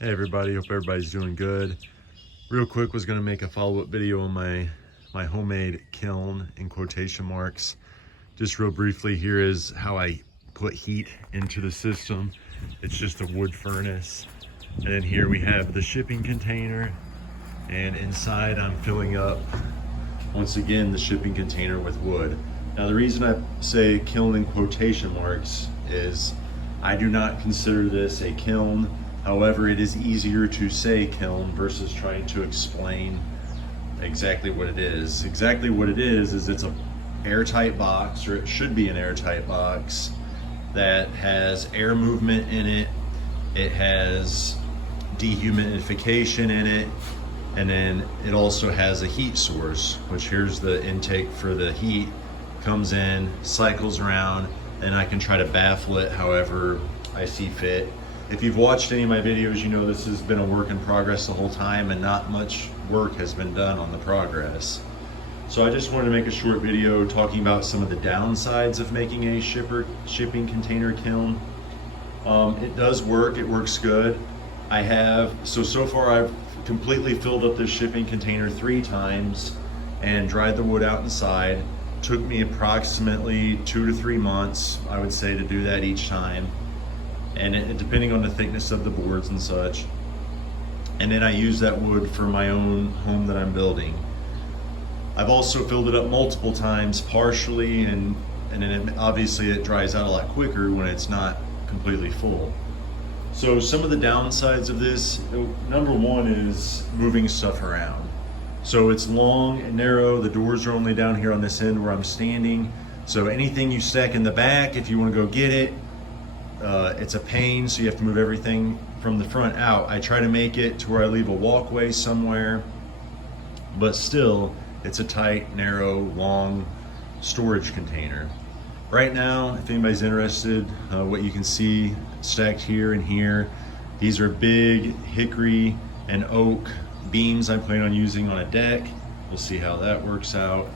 Hey everybody, hope everybody's doing good. Real quick, was gonna make a follow-up video on my homemade kiln in quotation marks. Just real briefly, here is how I put heat into the system. It's just a wood furnace. And then here we have the shipping container. And inside I'm filling up, once again, the shipping container with wood. Now the reason I say kiln in quotation marks is I do not consider this a kiln. However, it is easier to say kiln versus trying to explain exactly what it is. Exactly what it is it's an airtight box, or it should be an airtight box, that has air movement in it. It has dehumidification in it. And then it also has a heat source, which here's the intake for the heat. Comes in, cycles around, and I can try to baffle it however I see fit. If you've watched any of my videos, you know this has been a work in progress the whole time, and not much work has been done on the progress. So I just wanted to make a short video talking about some of the downsides of making a shipping container kiln. It does work, it works good. So far I've completely filled up this shipping container 3 times and dried the wood out inside. Took me approximately 2 to 3 months, I would say, to do that each time. And depending on the thickness of the boards and such. And then I use that wood for my own home that I'm building. I've also filled it up multiple times partially, and then obviously it dries out a lot quicker when it's not completely full. So some of the downsides of this, number one is moving stuff around. So it's long and narrow, the doors are only down here on this end where I'm standing. So anything you stack in the back, if you want to go get it, it's a pain, so you have to move everything from the front out. I try to make it to where I leave a walkway somewhere, but still, it's a tight, narrow, long storage container. Right now, if anybody's interested, what you can see stacked here and here, these are big hickory and oak beams I plan on using on a deck. We'll see how that works out.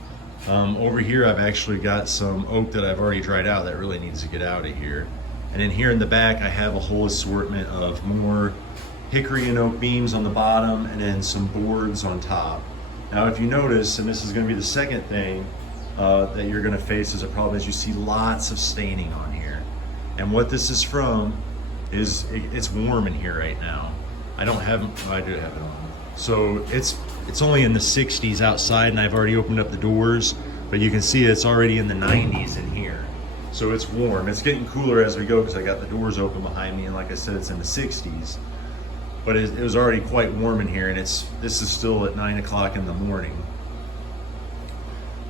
Over here, I've actually got some oak that I've already dried out that really needs to get out of here. And then here in the back, I have a whole assortment of more hickory and oak beams on the bottom, and then some boards on top. Now, if you notice, and this is going to be the second thing that you're going to face as a problem, is you see lots of staining on here. And what this is from is it's warm in here right now. I do have it on. So it's only in the 60s outside, and I've already opened up the doors, but you can see it's already in the 90s in here. So it's warm. It's getting cooler as we go because I got the doors open behind me, and like I said, it's in the 60s. But it was already quite warm in here, and this is still at 9 o'clock in the morning.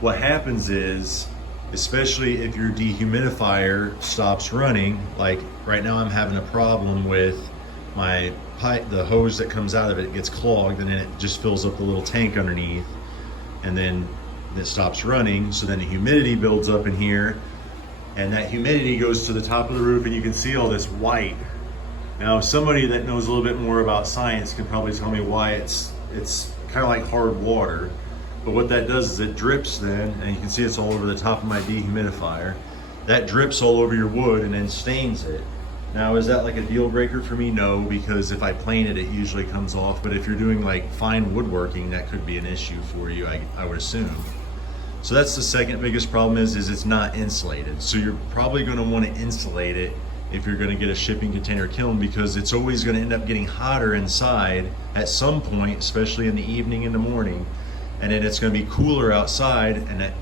What happens is, especially if your dehumidifier stops running, like right now I'm having a problem with my pipe, the hose that comes out of it gets clogged, and then it just fills up the little tank underneath, and then it stops running, so then the humidity builds up in here, and that humidity goes to the top of the roof, and you can see all this white. Now, somebody that knows a little bit more about science can probably tell me why it's kind of like hard water. But what that does is it drips then, and you can see it's all over the top of my dehumidifier. That drips all over your wood and then stains it. Now, is that like a deal breaker for me? No, because if I plane it, it usually comes off. But if you're doing like fine woodworking, that could be an issue for you, I would assume. So that's the second biggest problem is it's not insulated. So you're probably going to want to insulate it if you're going to get a shipping container kiln, because it's always going to end up getting hotter inside at some point, especially in the evening, in the morning, and then it's going to be cooler outside. And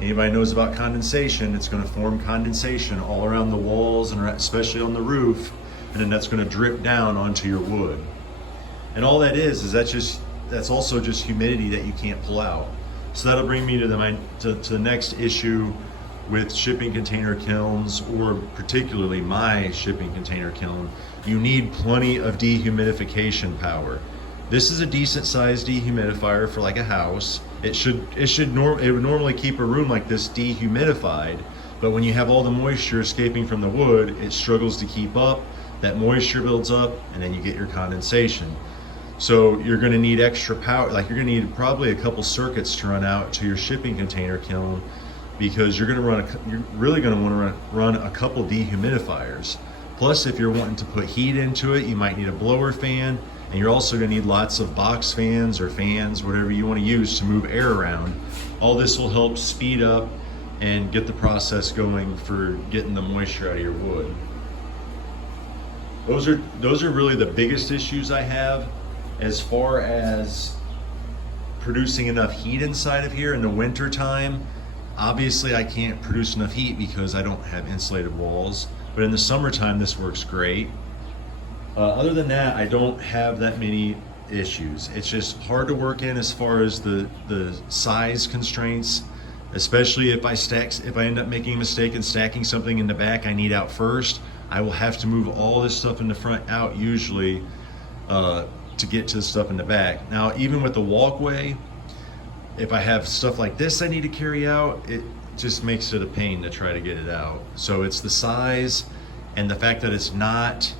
anybody knows about condensation, it's going to form condensation all around the walls and especially on the roof, and then that's going to drip down onto your wood. And all that is that's also just humidity that you can't pull out. So that'll bring me to the next issue with shipping container kilns, or particularly my shipping container kiln. You need plenty of dehumidification power. This is a decent sized dehumidifier for like a house. It would normally keep a room like this dehumidified, but when you have all the moisture escaping from the wood, it struggles to keep up. That moisture builds up, and then you get your condensation. So you're going to need extra power, like you're going to need probably a couple circuits to run out to your shipping container kiln, because you're really going to want to run a couple dehumidifiers. Plus, if you're wanting to put heat into it, you might need a blower fan, and you're also gonna need lots of box fans or fans, whatever you wanna use to move air around. All this will help speed up and get the process going for getting the moisture out of your wood. Those are really the biggest issues I have as far as producing enough heat inside of here in the winter time. Obviously I can't produce enough heat because I don't have insulated walls, but in the summertime this works great. Other than that, I don't have that many issues. It's just hard to work in as far as the size constraints, especially if I end up making a mistake and stacking something in the back I need out first. I will have to move all this stuff in the front out usually to get to the stuff in the back. Now, even with the walkway, if I have stuff like this I need to carry out, it just makes it a pain to try to get it out. So it's the size and the fact that it's not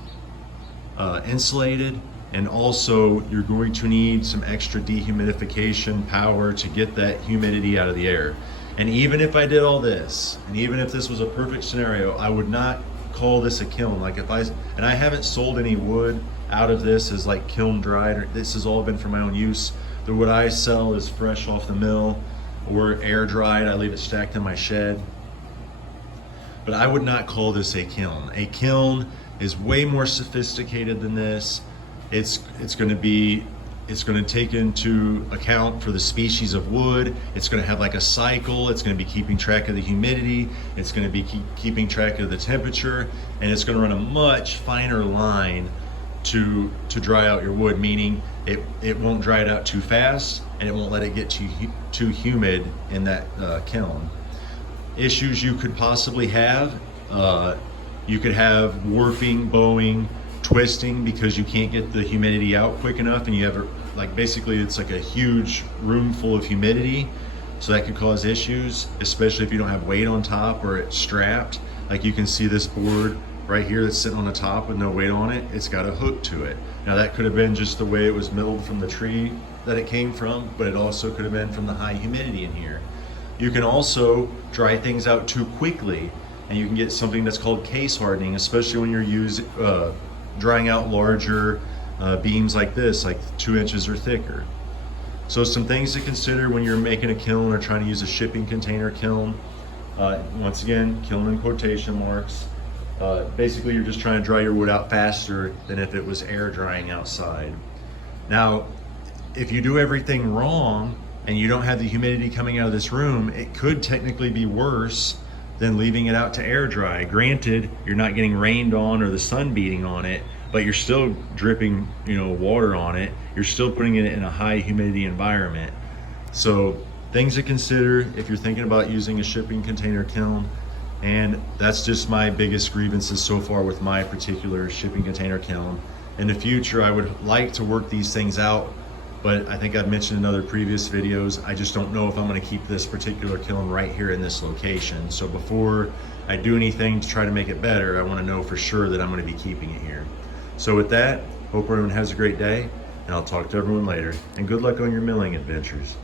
insulated, and also you're going to need some extra dehumidification power to get that humidity out of the air. And even if I did all this, and even if this was a perfect scenario, I would not call this a kiln. Like and I haven't sold any wood out of this as like kiln dried, or this has all been for my own use. The wood I sell is fresh off the mill or air dried. I leave it stacked in my shed. But I would not call this a kiln. A kiln is way more sophisticated than this. It's going to take into account for the species of wood. It's going to have like a cycle. It's going to be keeping track of the humidity. It's going to be keeping track of the temperature, and it's going to run a much finer line to dry out your wood, meaning it won't dry it out too fast, and it won't let it get too humid in that kiln. Issues you could possibly have, you could have warping, bowing, twisting, because you can't get the humidity out quick enough, and you have basically it's like a huge room full of humidity, so that could cause issues, especially if you don't have weight on top or it's strapped. Like you can see this board right here that's sitting on the top with no weight on it. It's got a hook to it. Now that could have been just the way it was milled from the tree that it came from, but it also could have been from the high humidity in here. You can also dry things out too quickly, and you can get something that's called case hardening, especially when you're drying out larger beams like this, like 2 inches or thicker. So some things to consider when you're making a kiln or trying to use a shipping container kiln. Once again, kiln in quotation marks. Basically you're just trying to dry your wood out faster than if it was air drying outside. Now, if you do everything wrong and you don't have the humidity coming out of this room, it could technically be worse than leaving it out to air dry. Granted, you're not getting rained on or the sun beating on it, but you're still dripping, water on it. You're still putting it in a high humidity environment. So things to consider if you're thinking about using a shipping container kiln. And that's just my biggest grievances so far with my particular shipping container kiln. In the future, I would like to work these things out, but I think I've mentioned in other previous videos, I just don't know if I'm going to keep this particular kiln right here in this location. So before I do anything to try to make it better, I want to know for sure that I'm going to be keeping it here. So with that, hope everyone has a great day, and I'll talk to everyone later. And good luck on your milling adventures.